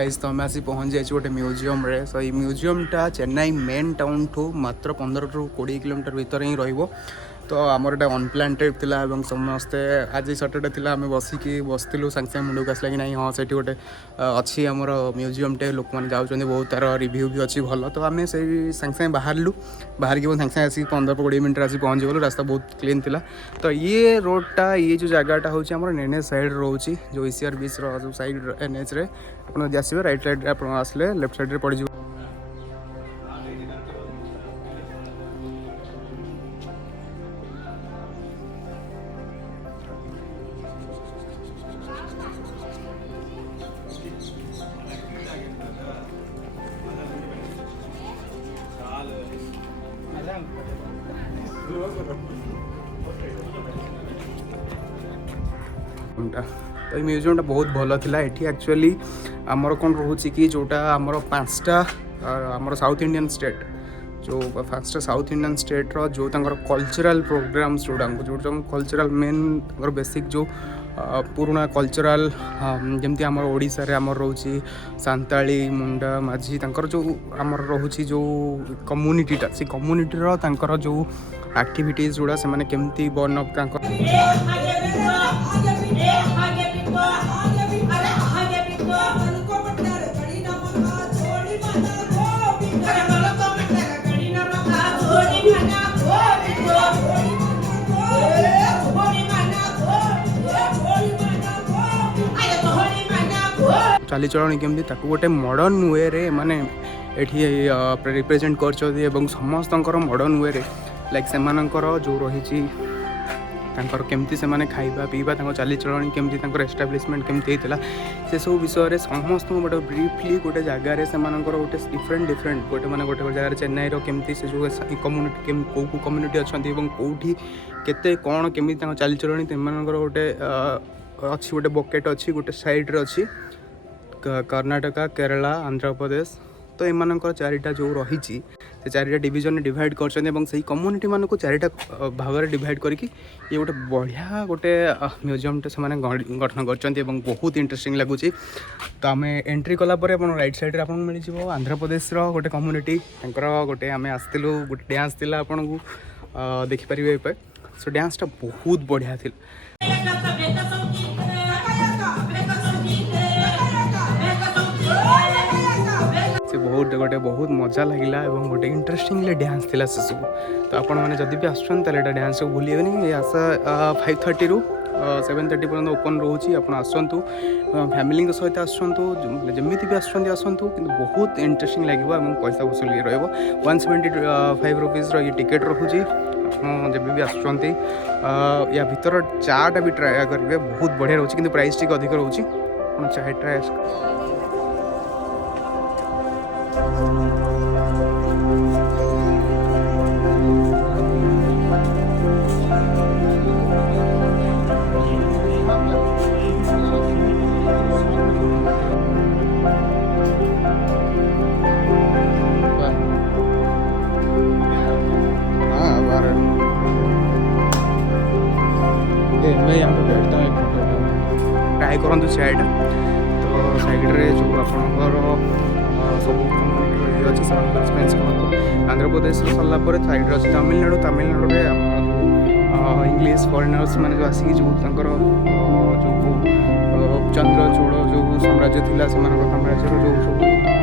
Guys तो आम आसी पहुँच जाइए गोटे म्यूजियम रे। सो ये म्यूजियमटा चेन्नई मेन टाउन ठू मात्र 15 ରୁ 20 किलोमीटर भितर ही रहिबो। तो आमर गोटे अनप्लान ट्रिप थिला एवं समस्ते आज सैटरडे थिला आम बसिलु सागे सागे मुंडक आसला कि नहीं हाँ से गोटे अच्छी आमर म्यूजियमटे लोक मैंने जाऊँच बहुत तार रिव्यू भी अच्छी भल। तो आम से सागे सागे बाहरलु बाहर सागे सागे आसी 15-20 मिनट आसी पहुँची गलु। रास्ता बहुत क्लीन थिला। तो ये रोडटा ये जो जगहटा हूँ एनएच साइड रोचे जो ईसीआर बीच रो साइड एनएच रे आप आसवे रईट साइड आप आसले लेफ्ट साइड पड़ जाए। तो ये म्यूजियमटा बहुत भल था। ये एक्चुअली आमर कौन रोचे कि जोटा आमर 5टा आमर साउथ इंडियन स्टेट जो 5टा साउथ इंडियन स्टेट रो जो कल्चरल प्रोग्राम्स जोड़ा कल्चरल मेन बेसिक जो पुराना कल्चरल जमती आमर ओडिशा रे आमर रोची सांताली मुंडा माझी तांकर जो आमर रोची जो कम्युनिटीटा से कम्युनिटी रो तांकर जो एक्टिविटीज जोड़ा से माने केमती बर्न अप तांकर चाली चलन केमती ताकू गोटे मॉडर्न वे रे माने एठी रिप्रेजेंट करछथि एवं समस्तंकर मॉडर्न वे रे लाइक सेमानंकर जो रही तांकर केमती से माने खाइबा पीबा तांकर चाली चलन केमती तांकर एस्टाब्लिशमेंट केमती हेतला से सब विषय रे समस्त गोटे ब्रीफली गोटे जगह रे सेमानंकर गोटे डिफरेंट गोटे माने गोटे जगह चेन्नई रो केमती से जो कम्युनिटी केम को कम्युनिटी अछंती एवं कोठी केते कोन केमती तांकर चाली चलन तेमानंकर गोटे अच्छी गोटे बकेट अच्छी गोटे साइड रे अच्छी कर्नाटका केरला आंध्र प्रदेश तो एमानंकर चारिटा जो रही से चारिटा डिवीजन डिवाइड कर कम्युनिटी मान को चारिटा भाग में डिवाइड करके ये गोटे बढ़िया गोटे म्यूजियम से गठन कर बहुत इंटरेस्टिंग लगुच। तो आम एंट्री कलापर आप राइट साइड आप मिल जाव आंध्र प्रदेश गोटे कम्युनिटी गोटे आम आसलु गोटे डांस थी आपन को देखिपारे। सो डांसटा बहुत बढ़िया थी। से बहुत गोटे बहुत मजा लगिला एवं गोटे इंटरेस्टिंगली डांस थिला से सब। तो आपण मैंने जदि भी आसुन ताले एटा डांस को भूलिएनि। ये आशा 5:30 ରୁ 7:30 पर्यंत ओपन रोची। आप आसतु फैमिली सहित आसतु जमीती भी आसतु कि बहुत इंटरेस्टिंग लगे और पैसा वसूल रहा 175 रुपीज़ ये टिकेट रखुची। आप जब भी आसुँच या भीतर चाटा भी ट्राए करेंगे बहुत बढ़िया रोचे कि प्राइस टी अधिक रोचे चाहे ट्राए। मैं यहाँ पे बैठता हूँ ट्राए करूँ चायटा। तो साइड्रे जो आपंकर सब अच्छी एक्सपीरियंस करूँ। आंध्र प्रदेश सरलापर साइड्रे अच्छी तमिलनाडु इंग्लीश फरेनर्स मैंने जो आसिक जो चंद्रचूड़ जो साम्राज्य थी साम्राज्य जो सब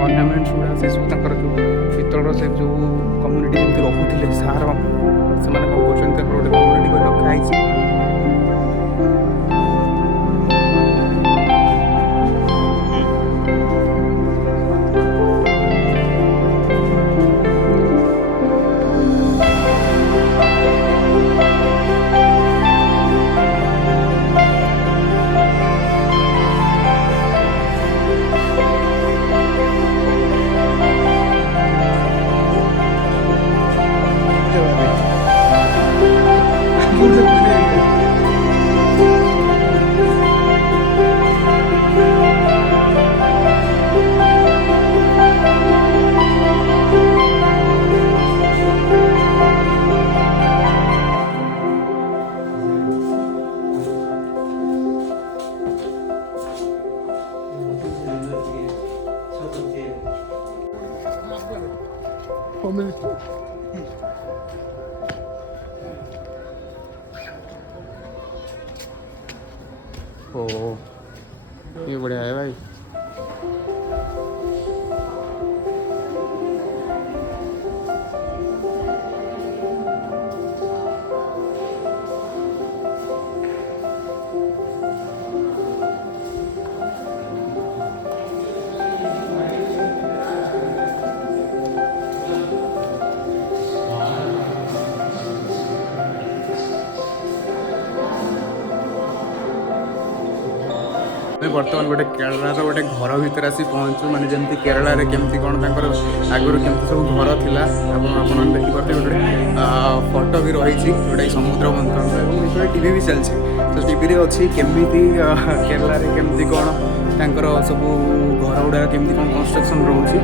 अर्नामेंट्स गुड़ा से सब जो पितल से जो कम्युनिटी जमी रोकते सार से कौन कर गोटे कम्युनिटी को रखाई। ओ ये बढ़िया है भाई। बर्तमान गोटे केरलार गोटे घर भितर आसी पहुँचु माने जमी केरला केमती कौन आगुरी केमती सब घर थिला आप देखिपे गोटे फोटो भी रही जोटा समुद्र मंथन टीवी भी चलती तो टीवी अच्छी केमी केरला केमती कौन सब घर गुड़ा केमती कौन कंस्ट्रक्शन रोचे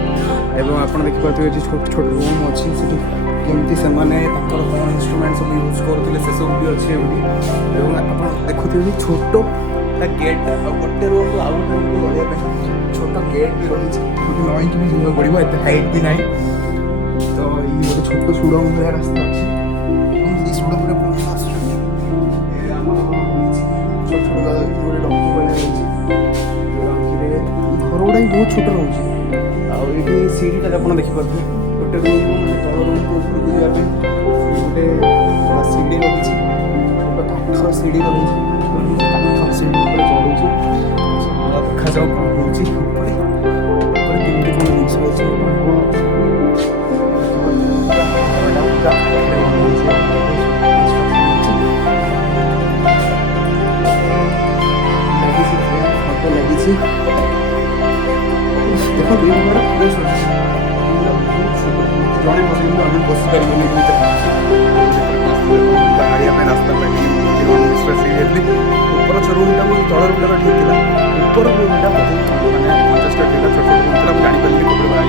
आप देखिपे छोट छोट रूम अच्छी केमती से कौन इन्स्ट्रुमेंट सब यूज करते से सब भी अच्छे आप देखुए छोट गेट गोटे रूम को आउ गोटे रूम को गलिया छोट गेट भी रही नईक भी जीवा पड़ो एत हाइट भी ना तो ये गोटे छोट सुड़ंग भाया रास्ता अच्छी सुड़ंग छोट छोट घर गुड़ा भी बहुत छोट रोचे सीढ़ीटा आप देखिपे गोटे रूम तल रूम को उपरକୁ गोटे सीढ़ी रही काठर सीढ़ी रही सीढ़ी चढ़ू देखा जाऊ कौन होती केमती कौन जिन लगी जड़े बस पारे रास्ता ऊपर रूमटा तल रूमटा ठीक था ऊपर रूमटा बहुत मानने 50 छोट छोट रूम था जानीपारे कपड़े बाहर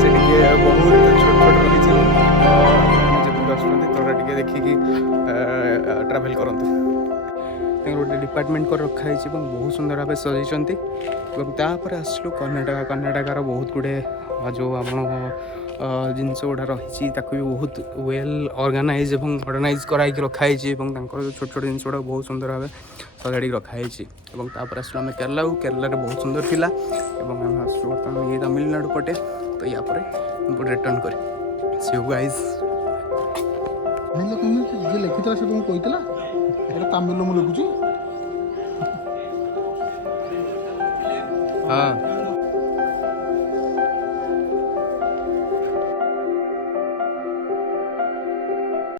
से बहुत छोट छोट रही जब आसुँच तो देखिकी ट्राभेल करते गोटे डिपार्टमेंट कर रखाई बहुत सुंदर भाव सजाई तापर आसलु कर्णाटकार बहुत गुड़े जो आप जिनस गुड़ा रही भी बहुत वेल ऑर्गेनाइज और मॉडर्नाइज कराई रखाई जो छोट छोट जिन गुड़ा बहुत सुंदर भाव सजाड़ी रखाई आसलु आम केरला केरला बहुत सुंदर थिला आम आसलु बर्तमान ये तमिलनाडु पटे तो या रिटर्न कर सी यू गाइस लिखिता से तुमको कहला तमिल मु लिखुची हाँ